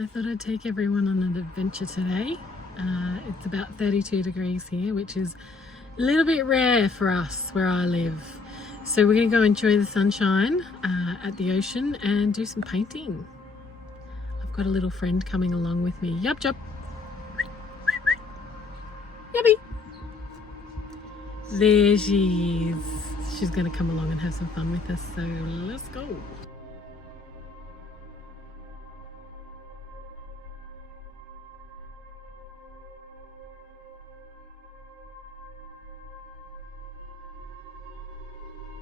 I thought I'd take everyone on an adventure today. It's about 32 degrees here, which is a little bit rare for us where I live. So we're going to go enjoy the sunshine at the ocean and do some painting. I've got a little friend coming along with me. Yub Jub. Yubby. There she is. She's going to come along and have some fun with us. So let's go.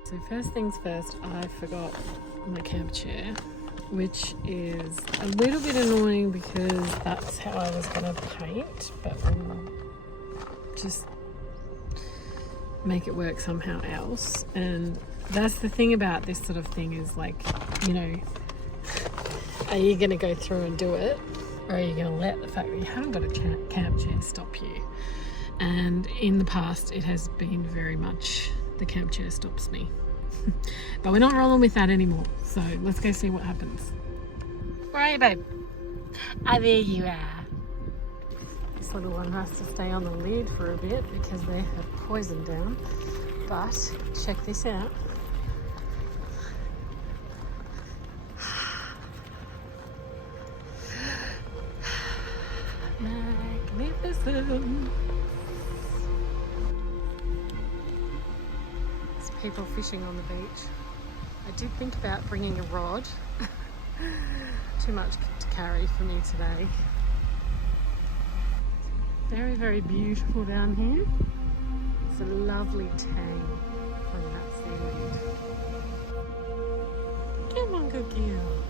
So first things first, I forgot my camp chair, which is a little bit annoying because that's how I was going to paint, but we'll just make it work somehow else. And that's the thing about this sort of thing is, like, you know, are you going to go through and do it, or are you going to let the fact that you haven't got a camp chair stop you? And in the past it has been very much the camp chair stops me. But we're not rolling with that anymore, so let's go see what happens. Where are you, babe? Ah, there you are. This little one has to stay on the lid for a bit because they have poison down. But check this out. Magnificent. People fishing on the beach. I did think about bringing a rod. Too much to carry for me today. Very, very beautiful down here. It's a lovely tang from that seaweed. Come on, good girl.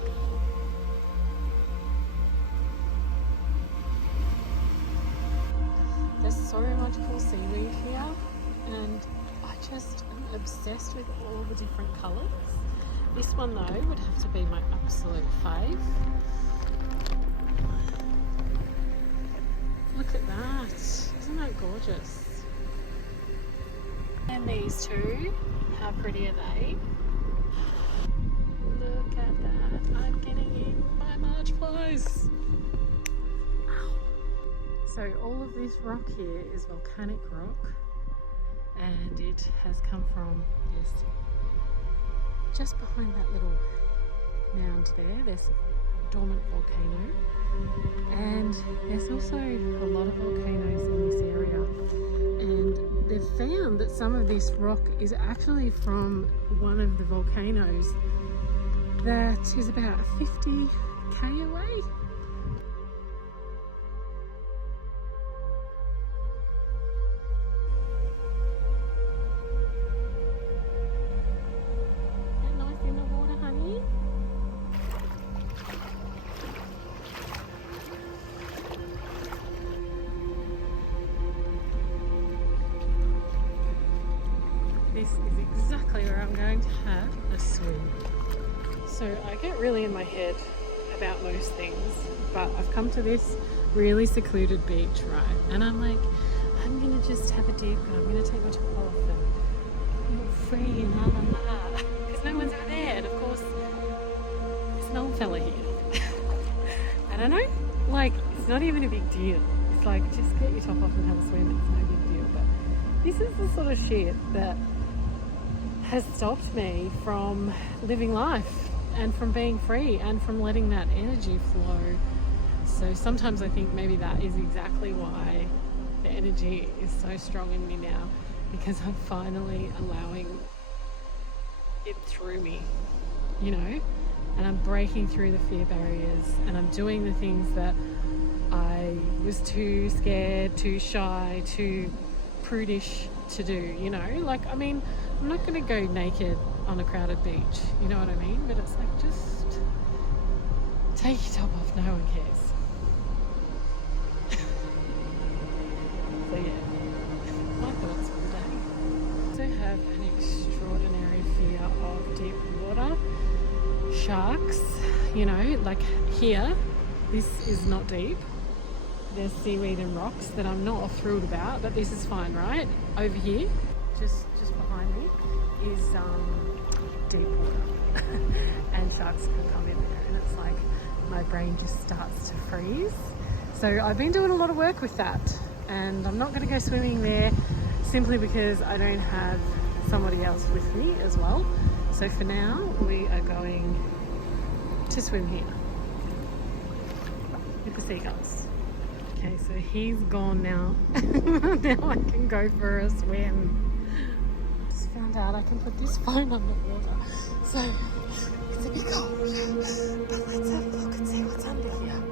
There's so much cool seaweed here, and I just am obsessed with all the different colours. This one though would have to be my absolute fave. Look at that, isn't that gorgeous? And these two, how pretty are they? Look at that, I'm getting in my March flies. Ow. So all of this rock here is volcanic rock. And it has come from, yes, just behind that little mound there, there's a dormant volcano, and there's also a lot of volcanoes in this area, and they've found that some of this rock is actually from one of the volcanoes that is about 50k away. This is exactly where I'm going to have a swim. So I get really in my head about most things, but I've come to this really secluded beach, right? And I'm like, I'm gonna just have a dip and I'm gonna take my top off and I'm free and la la la. Because no one's ever there, and of course, there's an old fella here. I don't know, like, it's not even a big deal. It's like, just get your top off and have a swim, it's no big deal. But this is the sort of shit that has stopped me from living life and from being free and from letting that energy flow. So sometimes I think maybe that is exactly why the energy is so strong in me now, because I'm finally allowing it through me, you know, and I'm breaking through the fear barriers and I'm doing the things that I was too scared, too shy, too prudish to do, you know. Like, I mean, I'm not going to go naked on a crowded beach, you know what I mean? But it's like, just take your top off, no one cares. So yeah, my thoughts for the day. I also have an extraordinary fear of deep water. Sharks, you know, like here, this is not deep. There's seaweed and rocks that I'm not thrilled about, but this is fine, right? Over here, just behind me, is deep water. And sharks can come in there, and it's like, my brain just starts to freeze. So I've been doing a lot of work with that, and I'm not going to go swimming there simply because I don't have somebody else with me as well. So for now, we are going to swim here with the seagulls. Okay, so he's gone now. Now I can go for a swim. Just found out I can put this phone underwater. So it's a bit cold, but let's have a look and see what's under here.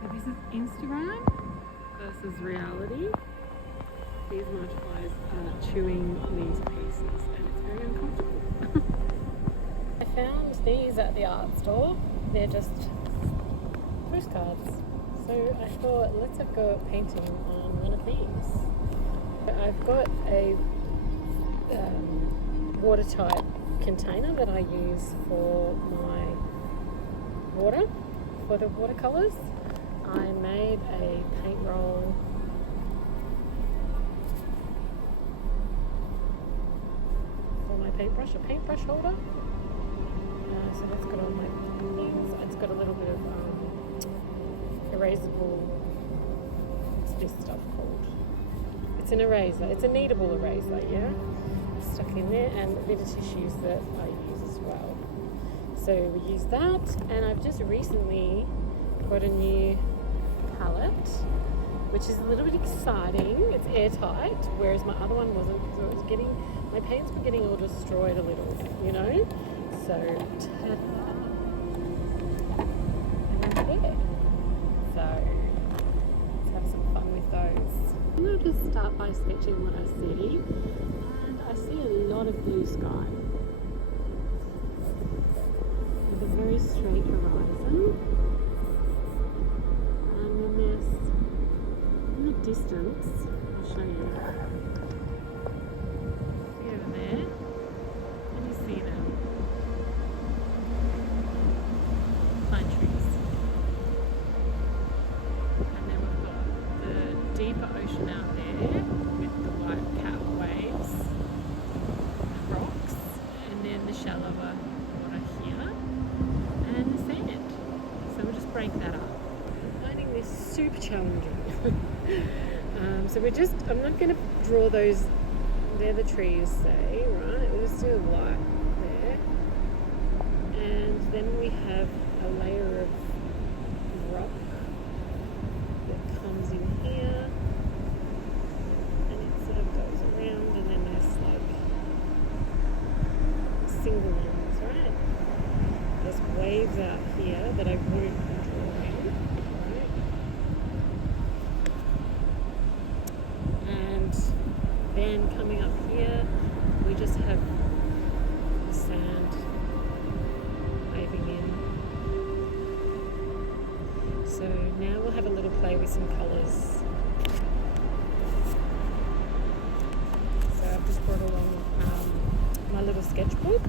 So this is Instagram versus reality. These butterflies are chewing these pieces and it's very uncomfortable. I found these at the art store. They're just postcards. So I thought, let's have a go at painting on one of these. I've got a watertight container that I use for my water, for the watercolours. I made a paint roll for my paintbrush, a paintbrush holder. So that's got all my things. It's got a little bit of erasable, what's this stuff called? It's an eraser, it's a kneadable eraser, yeah? Stuck in there, and a bit of tissues that I use as well. So we use that, and I've just recently got a new palette, which is a little bit exciting. It's airtight, whereas my other one wasn't, so it was getting, my paints were getting all destroyed a little, you know? So, ta-da! And they're there. So, let's have some fun with those. I'm going to just start by sketching what I see, and I see a lot of blue sky with a very straight horizon, and then there's, in the distance, I'll show you, see over there, can you see them? Pine trees. And then we've got the deeper ocean out there with the white cat waves, the rocks, and then the shallower water here, and the sand. So we'll just break that up. I'm finding this super challenging. So I'm not going to draw those, they're the trees, say, right? We'll just do a light there. And then we have a layer of rock that comes in here, and it sort of goes around, and then there's like single ones, right? There's waves out here that I won't draw in, right? And then coming up here, we just have sand waving in. So now we'll have a little play with some colours. So I've just brought along my little sketchbook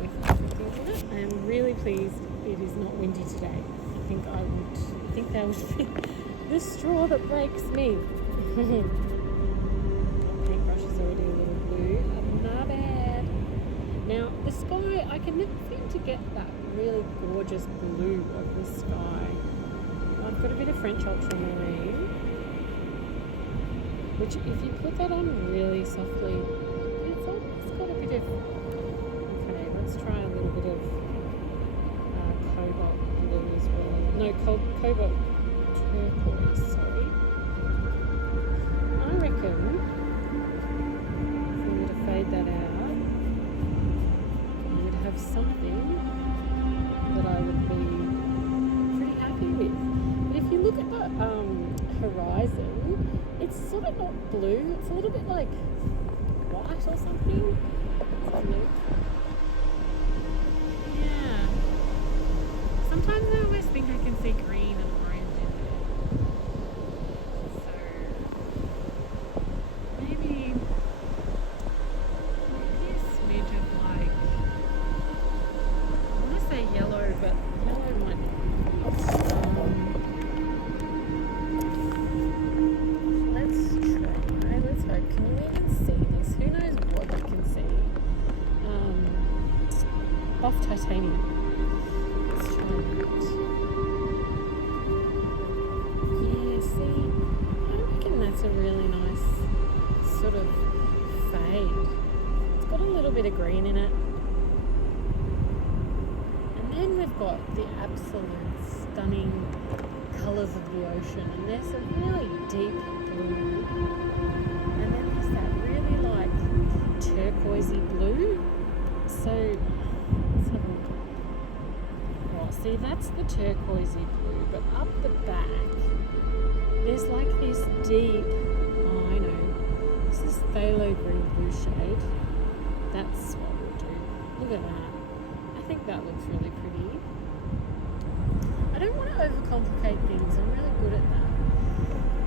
with everything in it. I am really pleased it is not windy today. I think that would be the straw that breaks me. Paintbrush is already a little blue. Not bad. Now the sky, I can never seem to get that really gorgeous blue of the sky. I've got a bit of French ultramarine, which if you put that on really softly, it's got a bit of, okay, let's try a little bit of cobalt blue as well. No, cobalt turquoise, sorry. I reckon if we were to fade that out, we would have something that I would be pretty happy with. But if you look at the horizon, it's sort of not blue, it's a little bit like white or something. Let's have a look. Yeah. Sometimes I always think I can see green and orange in there. So maybe a smidge of like, I want to say yellow, but yellow might not. Let's buff titanium. Let's try that. Yeah, see, I reckon that's a really nice sort of fade. It's got a little bit of green in it. And then we've got the absolute stunning colours of the ocean. And there's a really deep blue. And then there's that really like turquoisey blue. So let's have a look. Oh, see, that's the turquoisey blue, but up the back there's like this deep, oh I know, this is phthalo green blue shade. That's what we'll do. Look at that. I think that looks really pretty. I don't want to overcomplicate things. I'm really good at that.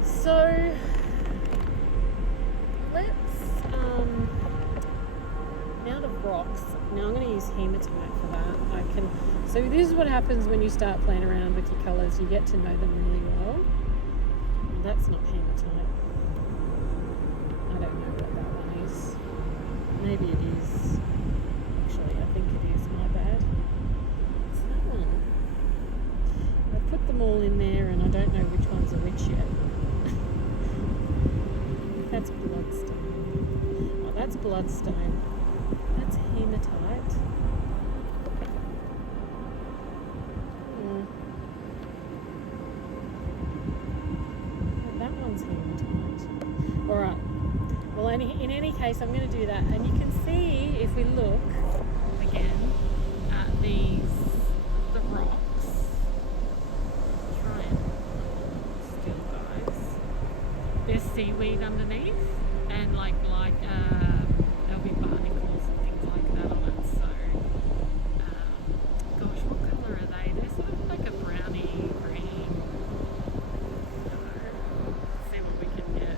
So let's now the rocks. Now I'm going to use hematite for that. So this is what happens when you start playing around with your colours. You get to know them really well. Well, that's not hematite. I don't know what that one is. Maybe it is. Actually, I think it is. My bad. It's that one. I put them all in there and I don't know which ones are which yet. That's bloodstone. Oh, that's bloodstone. That's hematite. That one's hematite. Alright. Well, in any case, I'm going to do that. And you can see, if we look again at the rocks. Try and still, guys. There's seaweed underneath, and there'll be barnacles and things like that on it. So, gosh, what colour are they? They're sort of like a browny green. Let's see what we can get.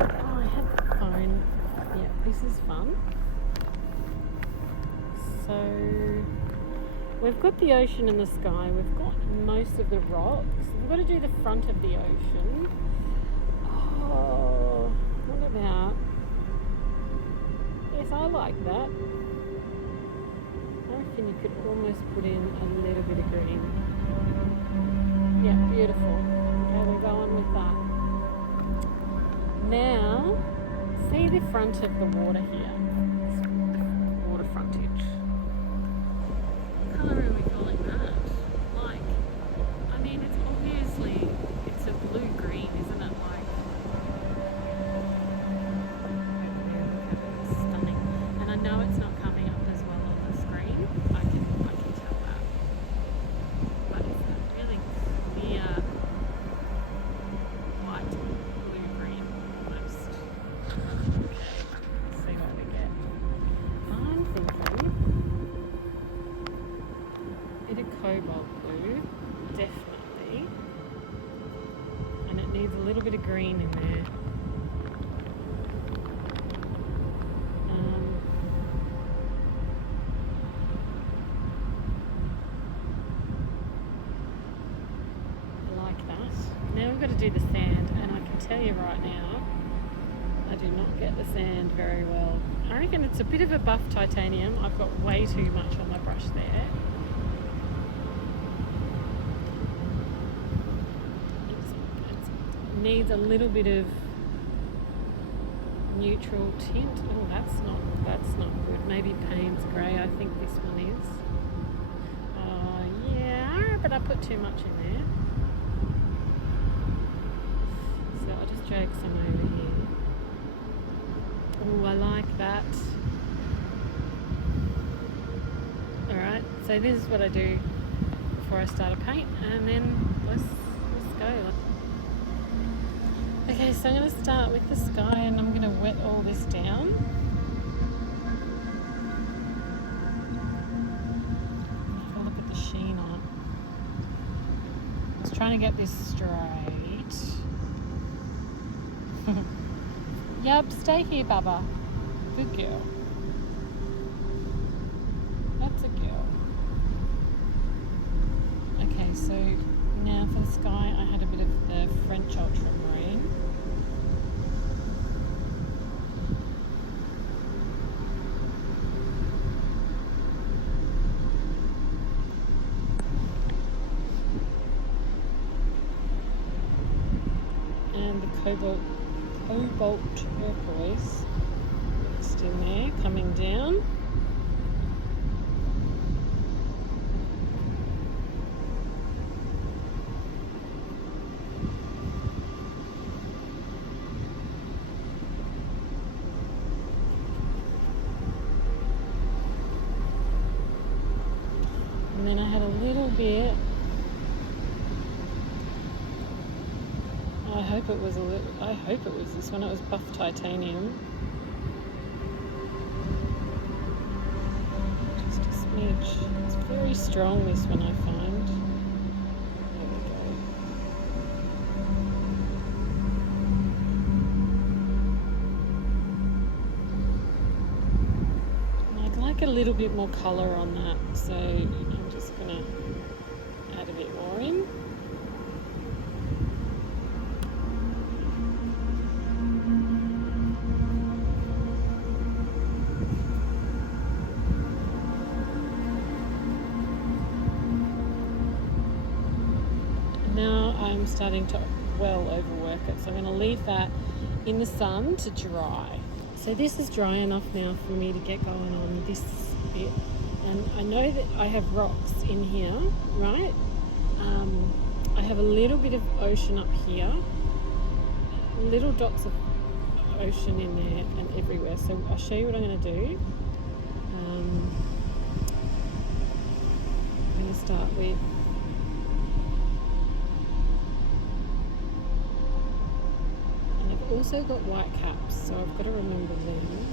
Oh, I have the phone. Yeah, this is fun. So we've got the ocean and the sky. We've got most of the rocks. We've got to do the front of the ocean. Oh, what about? Yes, I like that. I reckon you could almost put in a little bit of green. Yeah, beautiful. Okay, we're going with that. Now, see the front of the water here. Water frontage. What colour are we calling that? Like, I mean, it's obviously, it's a blue-green, isn't it? Like, it's stunning. And I know it's not coming up as well on the screen. I can tell that. But it's a really clear white, blue-green almost. Let's see what we get. I'm thinking a bit of cobalt blue, definitely. And it needs a little bit of green in there. I like that. Now we've got to do the sand, and I can tell you right now, I do not get the sand very well. I reckon it's a bit of a buff titanium. I've got way too much on my brush there. It needs a little bit of neutral tint. Oh, that's not good. Maybe Payne's grey, I think this one is. Oh yeah, but I put too much in there. So I'll just drag some over here. Oh, I like that. Alright, so this is what I do before I start a paint, and then let's go. Okay, so I'm going to start with the sky, and I'm going to wet all this down. Have a look at the sheen on it. I was trying to get this straight. Yub, stay here, Bubba. Good girl. That's a girl. Okay, so now for the sky, I had a bit of the French ultramarine. and the cobalt turquoise mixed in there, coming down. And then I had a little bit, I hope it was this one, it was buff titanium. Just a smidge. It's very strong, this one, I find. There we go. And I'd like a little bit more colour on that, so I'm just going to add a bit more in. Now I'm starting to well overwork it, so I'm going to leave that in the sun to dry. So this is dry enough now for me to get going on this bit, and I know that I have rocks in here, right? I have a little bit of ocean up here, little dots of ocean in there and everywhere, so I'll show you what I'm going to do. I'm going to start with also got white caps, so I've got to remember them.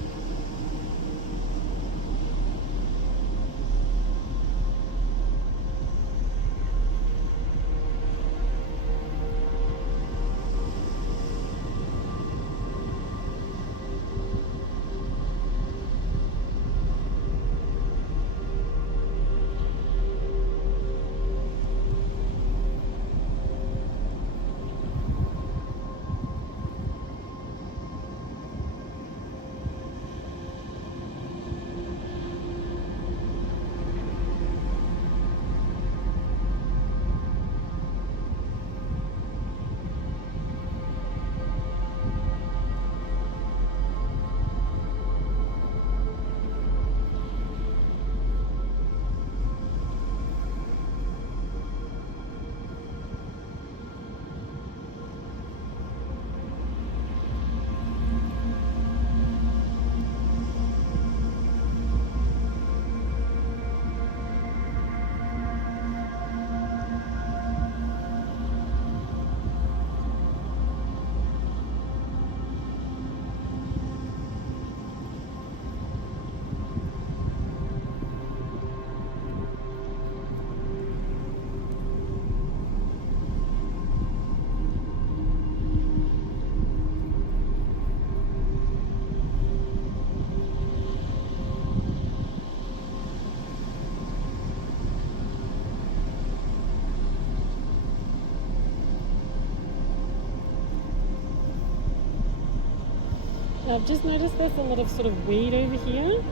Now I've just noticed there's a lot of sort of weed over here,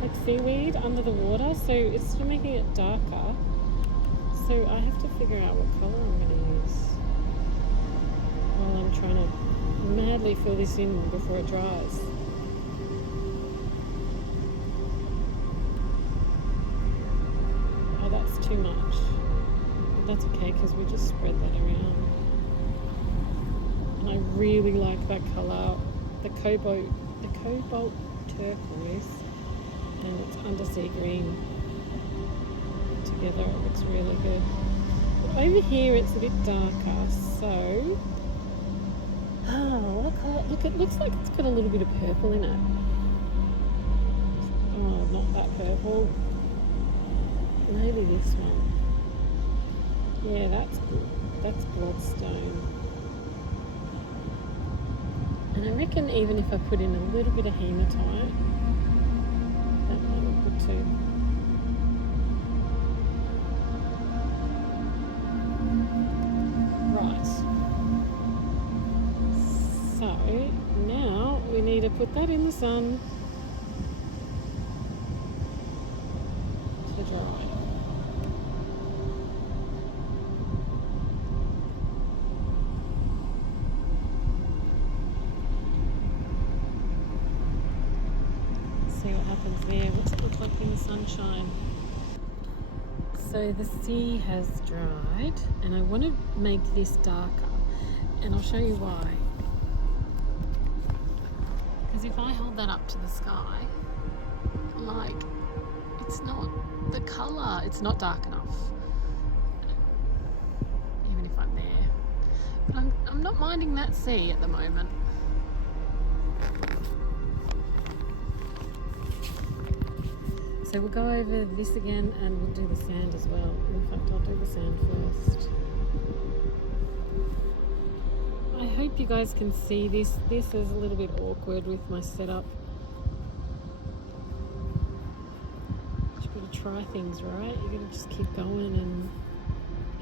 like seaweed under the water, so it's sort of making it darker. So I have to figure out what colour I'm going to use while I'm trying to madly fill this in before it dries. Oh, that's too much. But that's okay, because we just spread that around. And I really like that colour. The cobalt turquoise and its undersea green together, it looks really good. But over here it's a bit darker, so what colour? Look, it looks like it's got a little bit of purple in it. Oh, not that purple. Maybe this one. Yeah, that's good. That's bloodstone. And I reckon even if I put in a little bit of hematite, that might look good too. Right. So now we need to put that in the sun to dry. happens there. What's it look like in the sunshine? So the sea has dried and I want to make this darker, and I'll show you why. Because if I hold that up to the sky, like, it's not the colour, it's not dark enough, even if I'm there. But I'm not minding that sea at the moment. So we'll go over this again and we'll do the sand as well. In fact, I'll do the sand first. I hope you guys can see this. This is a little bit awkward with my setup. You've got to try things, right? You've got to just keep going and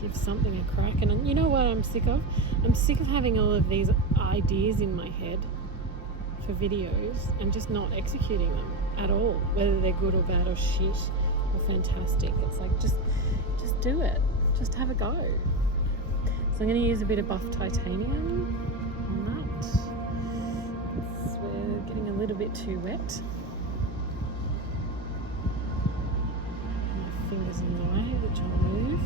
give something a crack. And you know what I'm sick of? I'm sick of having all of these ideas in my head for videos and just not executing them at all, whether they're good or bad or shit or fantastic. It's like, just do it. Just have a go. So I'm going to use a bit of buff titanium on that. So we're getting a little bit too wet. My fingers in the way, which I'll move.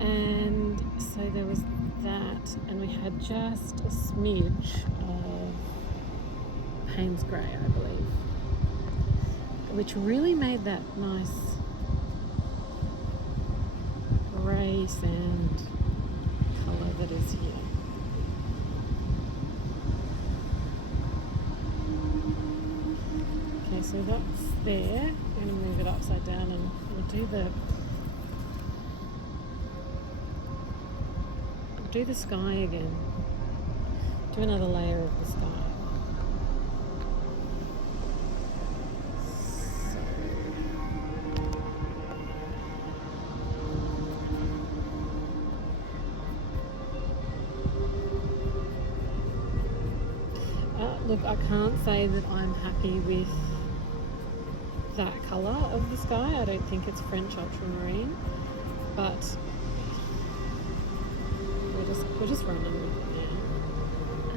And so there was that, and we had just a smidge of Payne's Grey, I believe, which really made that nice grey sand colour that is here. Okay, so that's there. I'm going to move it upside down and we'll do the sky again. Do another layer of the sky. Look, I can't say that I'm happy with that colour of the sky. I don't think it's French ultramarine, but we're just running with it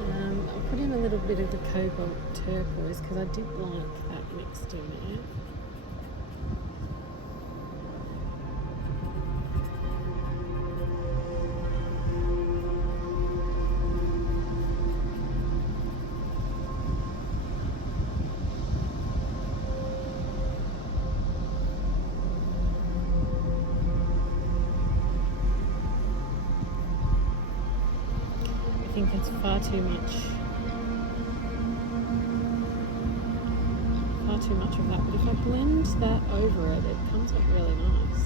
now. I'll put in a little bit of the cobalt turquoise because I did like that mixed in there. I think it's far too much of that, but if I blend that over it, it comes up really nice.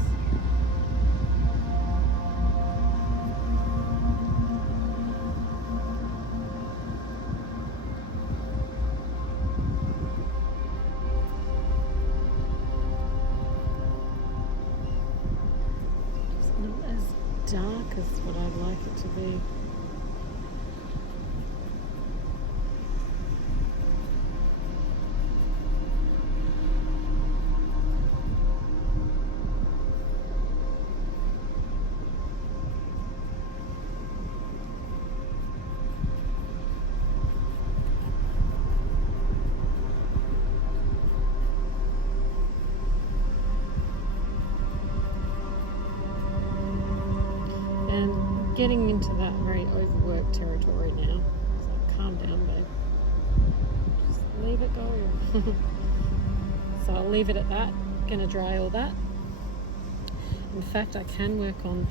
It's not as dark as what I'd like it to be. Getting into that very overworked territory now. So calm down, babe. Just leave it go. So I'll leave it at that. Gonna dry all that. In fact, I can work on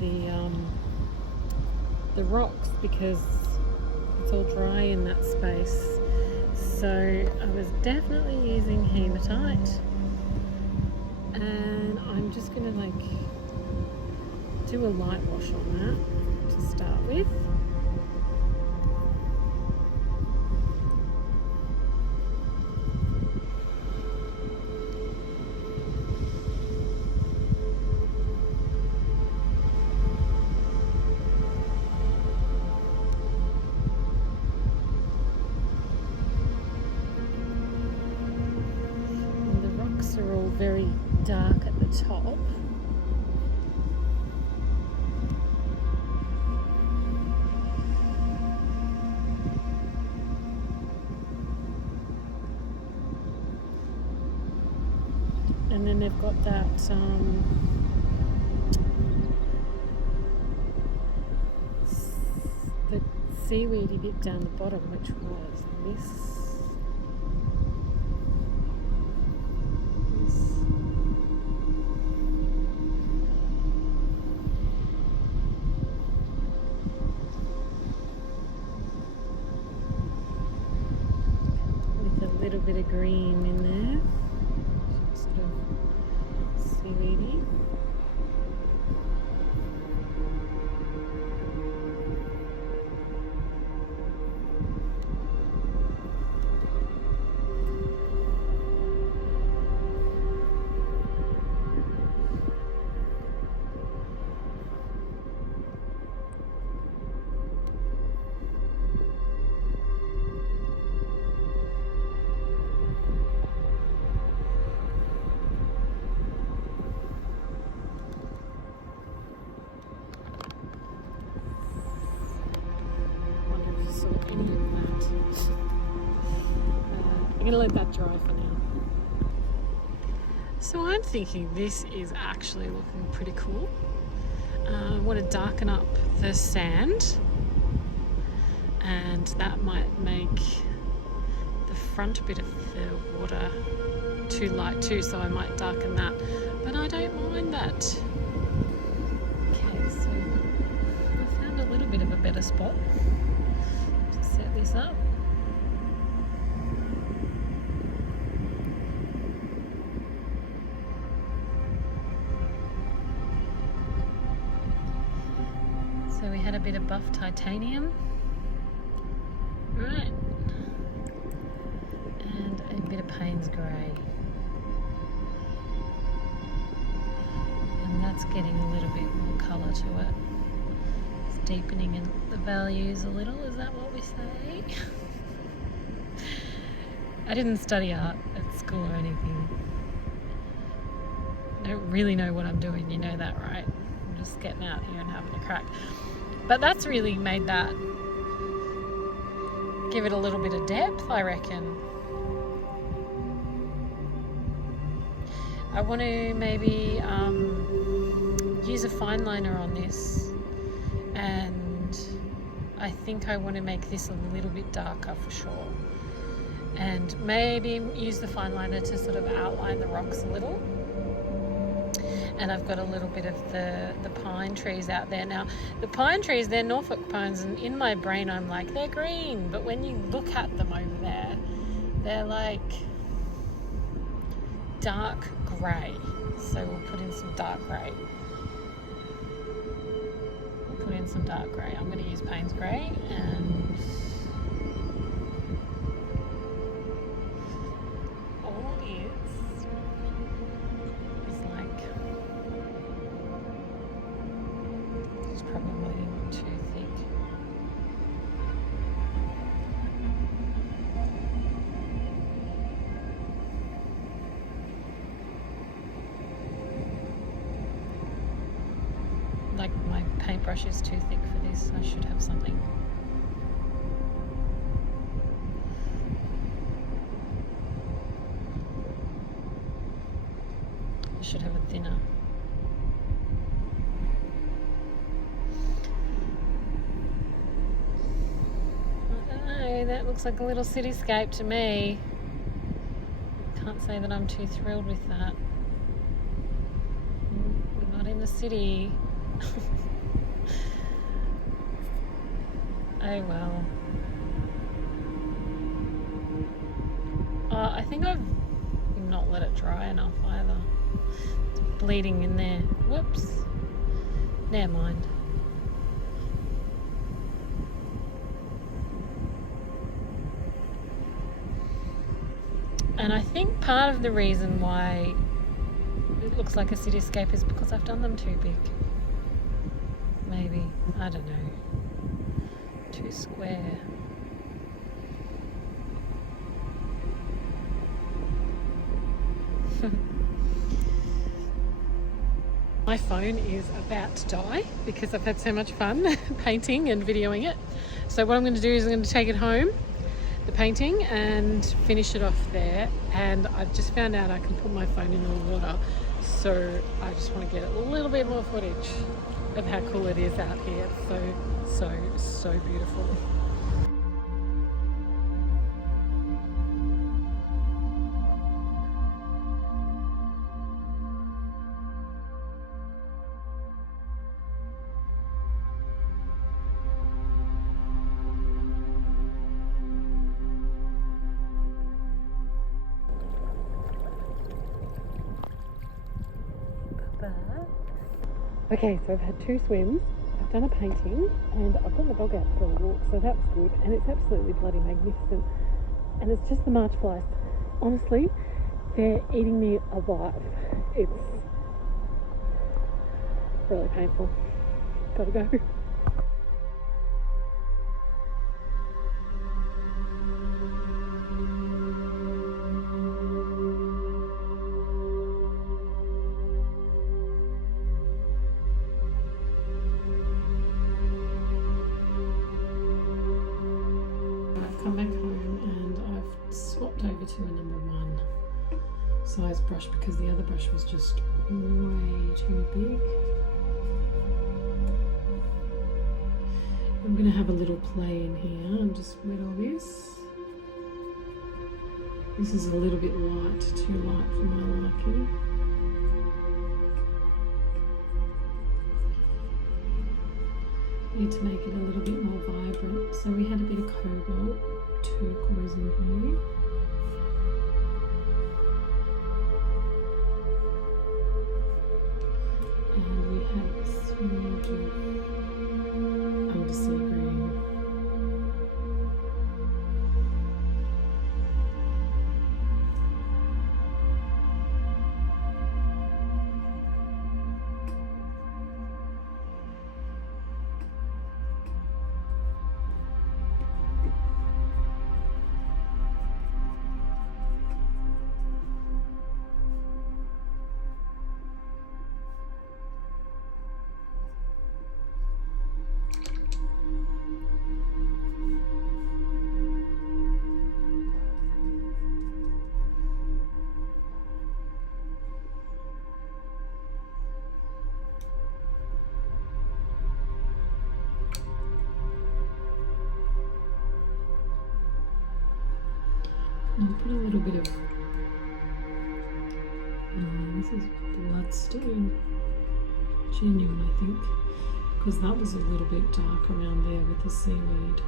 the rocks because it's all dry in that space. So I was definitely using hematite, and I'm just gonna like do a light wash on that to start with. And the rocks are all very dark at the top. then they've got that the seaweedy bit down the bottom, which was this. With a little bit of green in there, sort of seaweedy. I'm going to let that dry for now. So I'm thinking this is actually looking pretty cool. I want to darken up the sand, and that might make the front bit of the water too light too, so I might darken that, but I don't mind that. Okay, so I found a little bit of a better spot to set this up. So we had a bit of buff titanium, right, and a bit of Payne's grey, and that's getting a little bit more colour to it. It's deepening in the values a little, is that what we say? I didn't study art at school or anything. I don't really know what I'm doing, you know that, right? I'm just getting out here and having a crack. But that's really made that give it a little bit of depth, I reckon. I want to maybe use a fine liner on this, and I think I want to make this a little bit darker for sure, and maybe use the fine liner to sort of outline the rocks a little. And I've got a little bit of the pine trees out there. Now, the pine trees, they're Norfolk pines, and in my brain I'm like, they're green, but when you look at them over there, they're like dark grey. So we'll put in some dark grey. I'm going to use Payne's grey, and all it is like, it's probably too thick. Like my paintbrush is too thick for this. I should have something. I should have a thinner. I don't know, that looks like a little cityscape to me. Can't say that I'm too thrilled with that. We're not in the city. Oh well. I think I've not let it dry enough either. It's bleeding in there. Whoops. Never mind. And I think part of the reason why it looks like a cityscape is because I've done them too big. Maybe. I don't know. Too square. My phone is about to die because I've had so much fun painting and videoing it. So what I'm going to do is I'm going to take it home. the painting and finish it off there. And I've just found out I can put my phone in the water, so I just want to get a little bit more footage of how cool it is out here. So beautiful. Okay, so I've had 2 swims, I've done a painting, and I've got the dog out for a walk, so that was good, and it's absolutely bloody magnificent. And it's just the March flies. Honestly, they're eating me alive. It's really painful. Gotta go. Come back home and I've swapped over to a number 1 size brush because the other brush was just way too big. I'm going to have a little play in here and just whittle this. This is a little bit light, too light for my liking. Need to make it a little bit more vibrant. So we had a bit of cobalt turquoise in here. And we had a smidge of undersea green. I'll put a little bit of, this is bloodstone, genuine I think, because that was a little bit dark around there with the seaweed.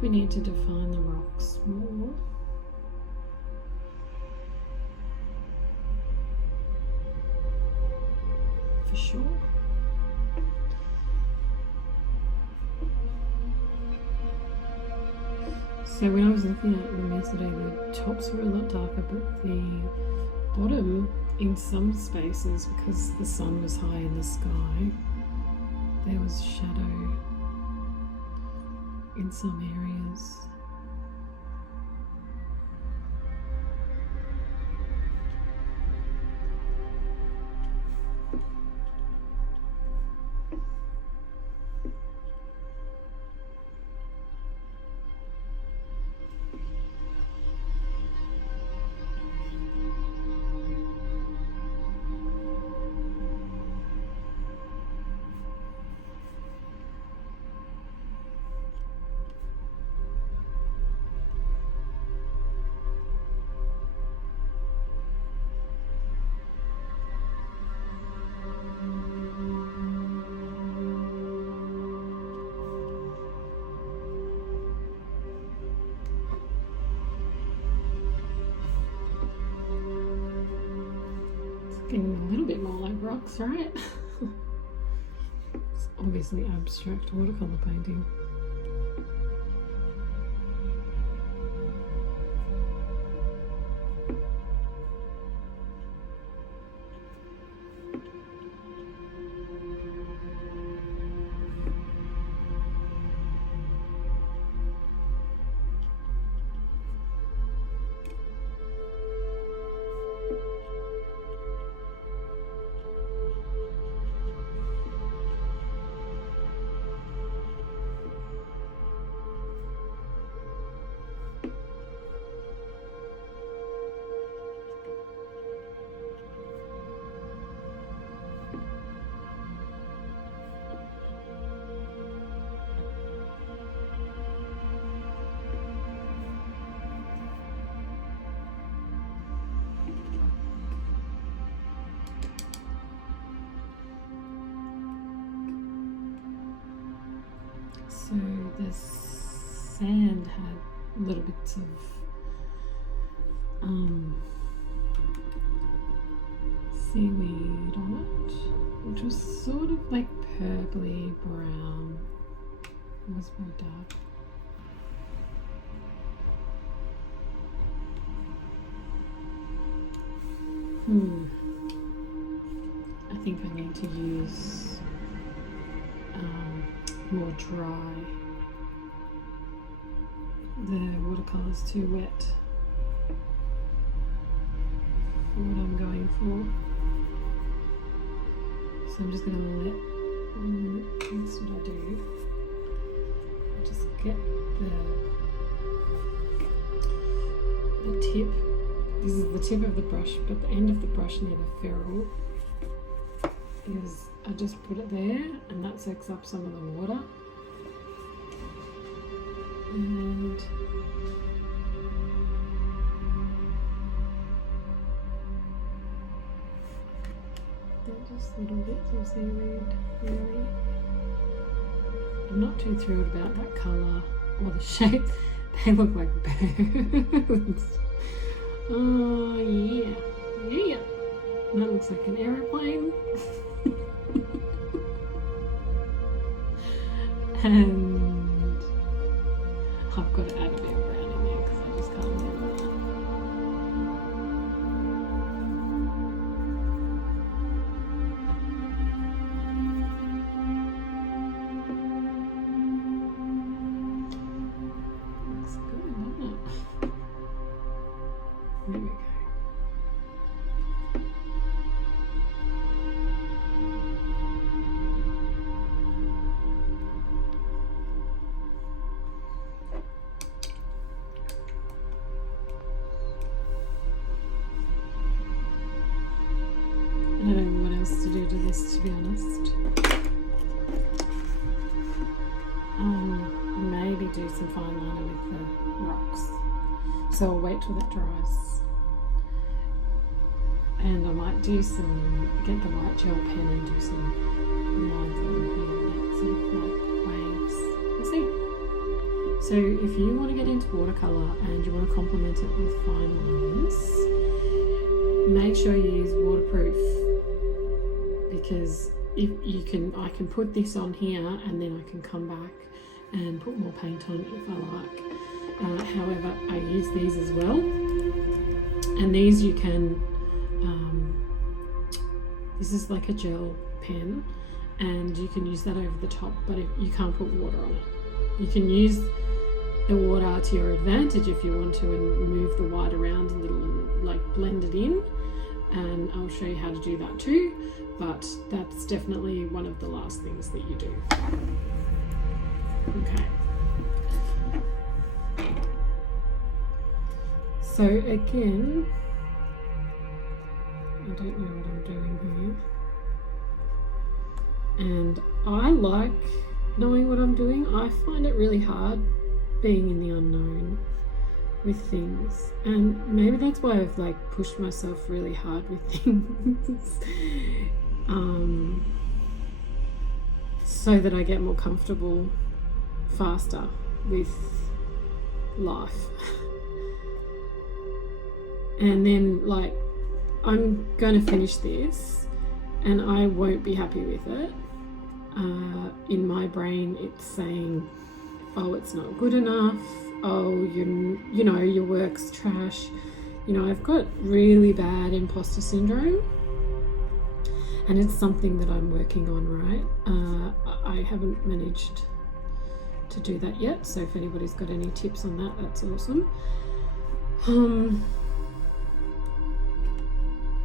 We need to define the rocks more. For sure. So when I was looking at them yesterday, the tops were a lot darker, but the bottom, in some spaces, because the sun was high in the sky, there was shadow in some areas. Getting a little bit more like rocks, right? It's obviously abstract watercolour painting. the sand had little bits of seaweed on it, which was sort of like purpley brown. It was very dark. I think I need to use more dry. The watercolour's too wet for what I'm going for. So I'm just going to that's what I do. I just get the tip. This is the tip of the brush, but the end of the brush near the ferrule is, I just put it there and that soaks up some of the water. And they're just little bits of seaweed, really. I'm not too thrilled about that colour or the shape. They look like birds. Oh yeah, yeah. And that looks like an aeroplane. And I've got to add a bit of brown in there because I just can't remember that. Looks good, doesn't it? There we go. I don't know what else to do to this, to be honest. Maybe do some fine liner with the rocks. So I'll wait till that dries. And I might do some, get the white gel pen and do some lines along here, like sort of like waves. We'll see. So if you want to get into watercolour and you want to complement it with fine lines, make sure you use waterproof, because if you can, I can put this on here and then I can come back and put more paint on if I like. However, I use these as well, and these you can, this is like a gel pen and you can use that over the top, but you can't put water on it. You can use the water to your advantage if you want to and move the white around a little and like blend it in, and I'll show you how to do that too, but that's definitely one of the last things that you do. Okay. So again, I don't know what I'm doing here. And I like knowing what I'm doing. I find it really hard being in the unknown with things. And maybe that's why I've like pushed myself really hard with things. So that I get more comfortable faster with life. And then like I'm going to finish this and I won't be happy with it. In my brain it's saying, oh, it's not good enough, oh, you know, your work's trash. You know, I've got really bad imposter syndrome and it's something that I'm working on, right? I haven't managed to do that yet, so if anybody's got any tips on that, that's awesome.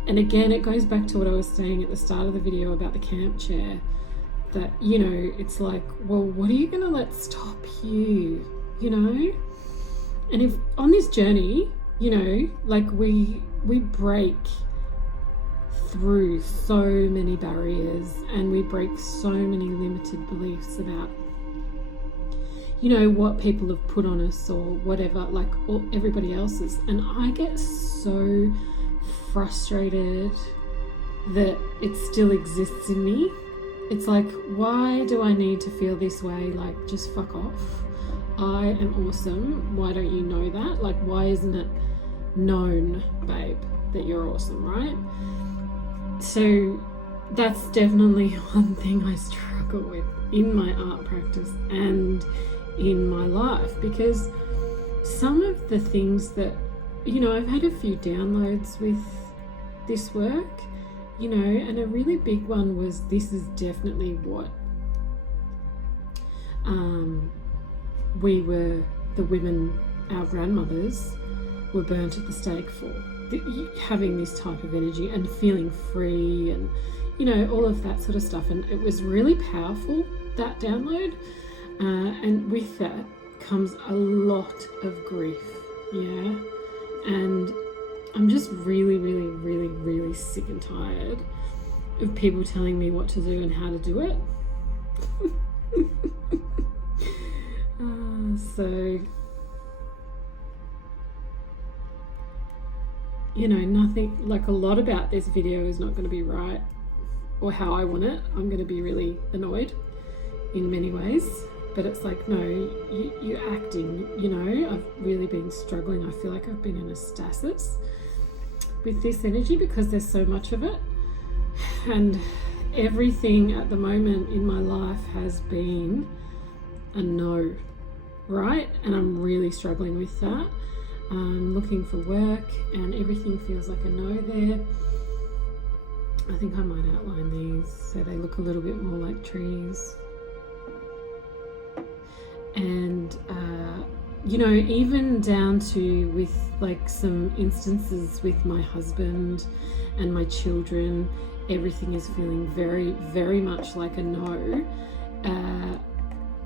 And again, it goes back to what I was saying at the start of the video about the camp chair, that, you know, it's like, well, what are you going to let stop you, you know? And if on this journey, you know, like we break through so many barriers and we break so many limited beliefs about, you know, what people have put on us or whatever, like everybody else's. And I get so frustrated that it still exists in me. It's like, why do I need to feel this way? Like, just fuck off. I am awesome. Why don't you know that? Like, why isn't it known, babe, that you're awesome, right? So that's definitely one thing I struggle with in my art practice and in my life, because some of the things that, you know, I've had a few downloads with this work, you know, and a really big one was, this is definitely what the women, our grandmothers, were burnt at the stake for, having this type of energy and feeling free and, you know, all of that sort of stuff. And it was really powerful, that download, and with that comes a lot of grief, yeah. And I'm just really, really, really, really sick and tired of people telling me what to do and how to do it. So, you know, nothing, like, a lot about this video is not going to be right or how I want it. I'm going to be really annoyed in many ways, but it's like, no, you're acting, you know. I've really been struggling. I feel like I've been in a stasis with this energy because there's so much of it, and everything at the moment in my life has been a no, right? And I'm really struggling with that. I'm looking for work and everything feels like a no there. I think I might outline these so they look a little bit more like trees. And you know, even down to with like some instances with my husband and my children, everything is feeling very, very much like a no.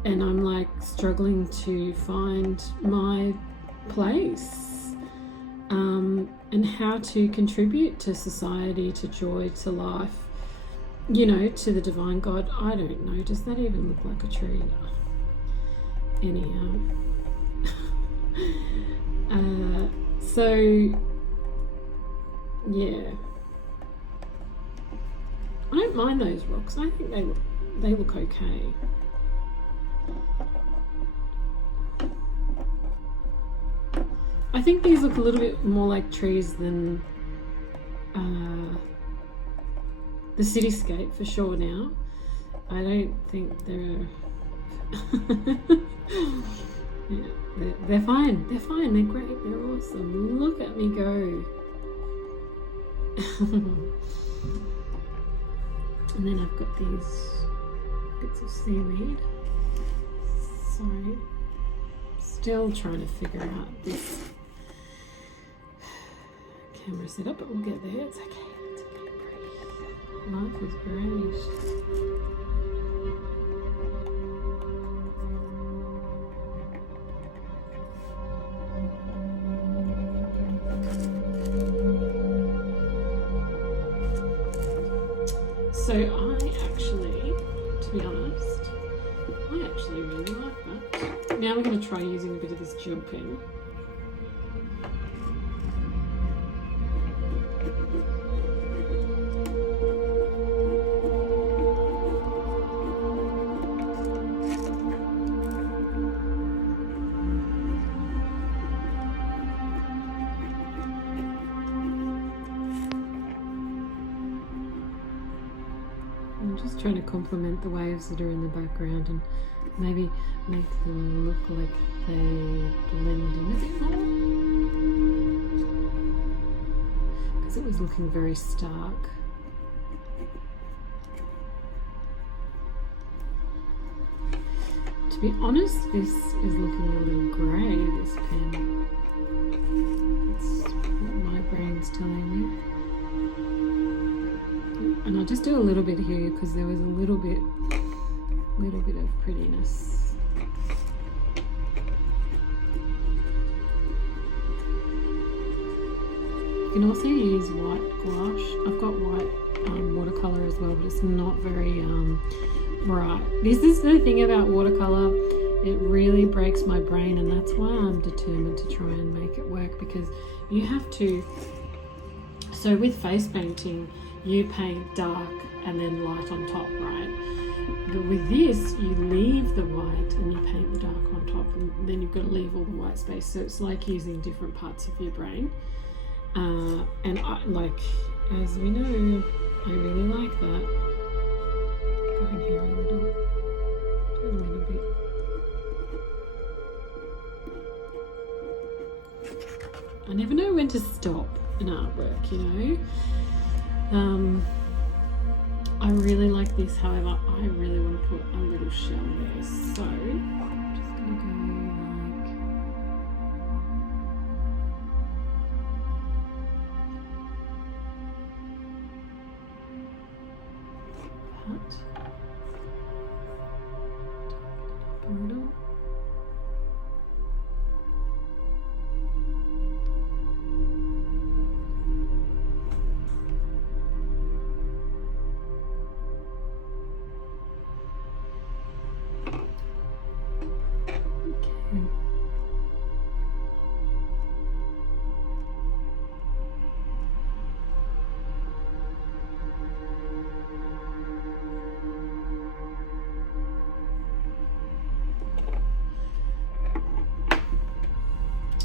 And I'm like struggling to find my place, and how to contribute to society, to joy, to life, you know, to the divine God. I don't know, does that even look like a tree? Anyhow. So yeah, I don't mind those rocks. I think they look okay. I think these look a little bit more like trees than the cityscape for sure now. I don't think they're yeah, they're fine. They're fine. They're great. They're awesome. Look at me go. And then I've got these bits of seaweed. So, still trying to figure out this camera setup, but we'll get there. It's okay. It's okay. Breathe. Life is great. So I actually, to be honest, I actually really like that. Now we're going to try using a bit of this gel pen. I'm just trying to complement the waves that are in the background and maybe make them look like they blend in a bit more, because it was looking very stark. To be honest, this is looking a little grey, this pen. That's what my brain's telling me. And I'll just do a little bit here because there was a little bit of prettiness. You can also use white gouache. I've got white watercolour as well, but it's not very bright. This is the thing about watercolour. It really breaks my brain, and that's why I'm determined to try and make it work, because you have to. So with face painting, you paint dark and then light on top, right? But with this, you leave the white and you paint the dark on top, and then you've got to leave all the white space. So it's like using different parts of your brain. And as we know, I really like that. Go in here a little, do a little bit. I never know when to stop an artwork, you know. I really like this, however, I really want to put a little shell there. So I'm just going to go like that. Darken it up a little.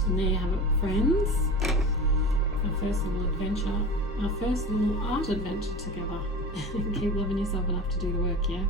And there you have it, friends. Our first little adventure, our first little art adventure together. Keep loving yourself enough to do the work, yeah?